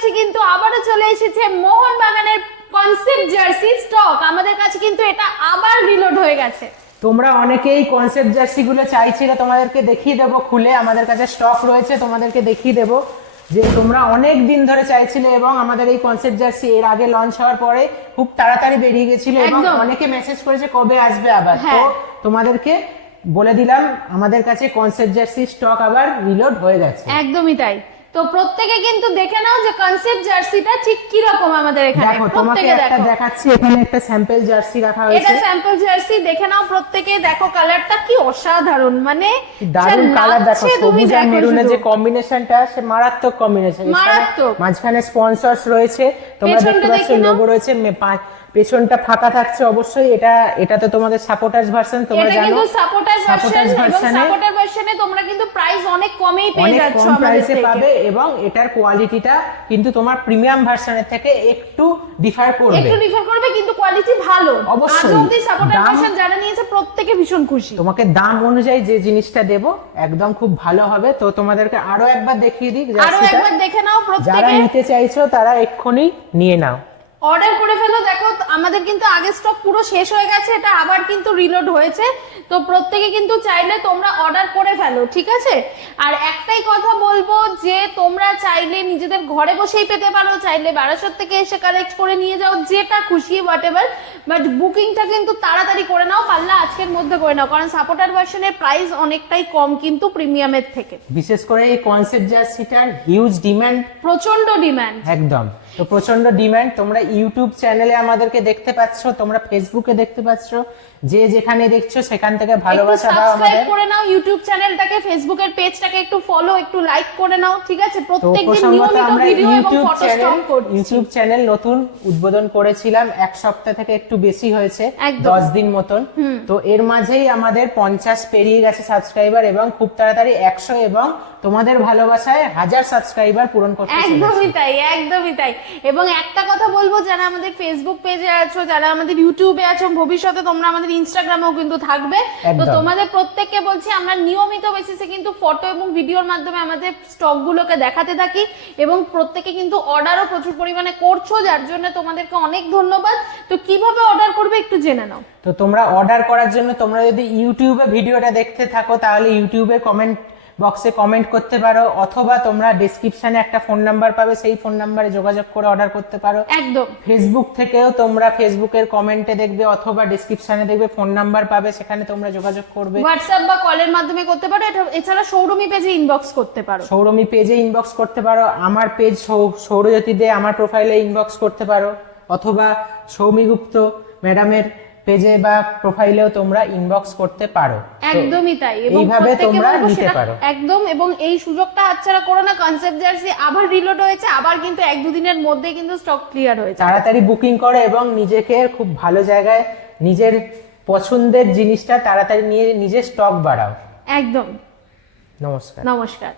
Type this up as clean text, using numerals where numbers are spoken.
কাছে কিন্তু আবারও চলে এসেছে মোহনবাগানের কনসেপ্ট জার্সি স্টক। আমাদের কাছে কিন্তু এটা আবার রিলোড হয়ে গেছে। তোমরা অনেকেই কনসেপ্ট জার্সি গুলো চাইছিলে, তোমাদেরকে দেখিয়ে দেবো খুলে, আমাদের কাছে স্টক রয়েছে, তোমাদেরকে দেখিয়ে দেবো যে তোমরা অনেক দিন ধরে চাইছিলে এবং আমাদের এই কনসেপ্ট জার্সি এর আগে লঞ্চ হওয়ার পরে খুব তাড়াতাড়ি বেরিয়ে গেছিল এবং অনেকে মেসেজ করেছে কবে আসবে আবার। তো তোমাদেরকে বলে দিলাম আমাদের কাছে কনসেপ্ট জার্সি স্টক আবার রিলোড হয়ে গেছে। একদমই তাই। তো প্রত্যেকে কিন্তু দেখে নাও যে কনসেপ্ট জার্সিটা ঠিক কি রকম আমাদের এখানে। দেখো তোমাকে একটা দেখাচ্ছি, এখানে একটা স্যাম্পল জার্সি রাখা হয়েছে। এটা স্যাম্পল জার্সি, দেখে নাও প্রত্যেকে। দেখো কালারটা কি অসাধারণ, মানে দারুণ কালার। দেখো সবুজ আর মেরুনের যে কম্বিনেশনটা, সে মারাত্মক কম্বিনেশন। মাঝখানে স্পন্সরস রয়েছে, তোমরা দেখতে পাচ্ছ লোগো রয়েছে, পেছনটা ফাঁকা থাকছে। অবশ্যই এটা তো তোমাদের সাপোর্টার্স ভার্সন, তোমরা জানো। এটা কিন্তু সাপোর্টার্স ভার্সন, এবং সাপোর্টার ভার্সনে তোমরা কিন্তু প্রাইস অনেক কমই পেয়ে যাচ্ছ আমাদের থেকে পাবে, এবং এটার কোয়ালিটিটা কিন্তু তোমার প্রিমিয়াম ভার্সনের থেকে একটু ডিফার করবে, কিন্তু কোয়ালিটি ভালো। অবশ্যই। আজ অবধি সাপোর্টার ভার্সন যারা নিয়েছে প্রত্যেকে ভীষণ খুশি। তোমাকে দাম অনুযায়ী যে জিনিসটা দেব একদম খুব ভালো হবে। তো তোমাদেরকে আরো একবার দেখিয়ে দিই, আরো একবার দেখে নাও প্রত্যেকে। যারা নিতে চাইছো তারা এক্ষুনি নিয়ে নাও, অর্ডার করে ফেলো। দেখো আমাদের কিন্তু আগে স্টক পুরো শেষ হয়ে গেছে, এটা আবার কিন্তু রিলোড হয়েছে। তো প্রত্যেকে কিন্তু চাইলে তোমরা অর্ডার করে ফেলো, ঠিক আছে? আর একটাই কথা বলবো যে তোমরা চাইলে নিজেদের ঘরে বসেই পেতে পারো, চাইলে বারাসাত থেকে এসে কালেক্ট করে নিয়ে যাও, যেটা খুশি হোয়াটএভার। বাট বুকিংটা কিন্তু তাড়াতাড়ি করে নাও, পারলে আজকের মধ্যে করে নাও, কারণ সাপোর্টার ভার্সনের প্রাইস অনেকটাই কম কিন্তু প্রিমিয়ামের থেকে। বিশেষ করে এই কনসেপ্ট জার্সিটার হিউজ ডিমান্ড, প্রচন্ড ডিমান্ড, একদম। তো প্রচন্ড ডিমান্ড। তোমরা ইউটিউব চ্যানেলে আমাদেরকে দেখতে পাচ্ছ, তোমরা ফেসবুকে দেখতে পাচ্ছ, যে যেখানে দেখছো সেখান থেকে ভালোবাসা দাও আমাদের। সাবস্ক্রাইব করে নাও ইউটিউব চ্যানেলটাকে, ফেসবুকের পেজটাকে একটু ফলো, একটু লাইক করে নাও, ঠিক আছে? প্রত্যেকদিন নিয়মিত ভিডিও এবং ফটো স্টক করছি। ইউটিউব চ্যানেল নতুন উদ্বোধন করেছিলাম, এক সপ্তাহ থেকে একটু বেশি হয়েছে, 10 দিন মতন। তো এর মাঝেই আমাদের 50 পেরিয়ে গেছে সাবস্ক্রাইবার, এবং খুব তাড়াতাড়ি 100, এবং তোমাদের ভালোবাসায় 1000 সাবস্ক্রাইবার পূরণ করতে চলেছি। একদমই তাই, একদমই তাই। এবং একটা কথা বলবো, যারা আমাদের ফেসবুক পেজে আছো, যারা আমাদের ইউটিউবে আছো, ভবিষ্যতে তোমরা আমাদের ইনস্টাগ্রামেও কিন্তু থাকবে। তো তোমাদের প্রত্যেককে বলছি, আমরা নিয়মিত বেসিসে কিন্তু ফটো এবং ভিডিওর মাধ্যমে আমাদের স্টক গুলোকে দেখাতে থাকি, এবং প্রত্যেকে কিন্তু অর্ডারও প্রচুর পরিমাণে করছো, যার জন্য তোমাদেরকে অনেক ধন্যবাদ। তো কিভাবে অর্ডার করবে একটু জেনে নাও। তো তোমরা অর্ডার করার জন্য তোমরা যদি ইউটিউবে ভিডিওটা দেখতে থাকো, তাহলে ইউটিউবে কমেন্ট বক্সে কমেন্ট করতে পারো, অথবা তোমরা ডেসক্রিপশনে একটা ফোন নাম্বার পাবে, সেই ফোন নাম্বারে যোগাযোগ করে অর্ডার করতে পারো। একদম। ফেসবুক থেকেও তোমরা ফেসবুকের কমেন্টে দেখবে, অথবা ডেসক্রিপশনে দেখবে ফোন নাম্বার পাবে, সেখানে তোমরা যোগাযোগ করবে। হোয়াটসঅ্যাপ বা কলের মাধ্যমে করতে পারো। এছাড়া সৌরমি পেজে ইনবক্স করতে পারো। সৌরমি পেজে ইনবক্স করতে পারো, আমার পেজ সৌরজ্যোতি দে, আমার প্রোফাইলে ইনবক্স করতে পারো, অথবা সৌমি গুপ্ত ম্যাডামের পেজে বা প্রোফাইলেও তোমরা ইনবক্স করতে পারো। একদমই তাই। এইভাবে তোমরা নিতে পারো একদম। এবং এই সুযোগটা হাতছাড়া করো না। কনসেপ্ট জার্সি আবার রিলোড হয়েছে, আবার কিন্তু 1-2 দিনের মধ্যে কিন্তু স্টক ক্লিয়ার হয়েছে। তাড়াতাড়ি বুকিং করো এবং নিজেকে খুব ভালো জায়গায়, নিজের পছন্দের জিনিসটা তাড়াতাড়ি নিয়ে নিজের স্টক বাড়াও। একদম। নমস্কার। নমস্কার।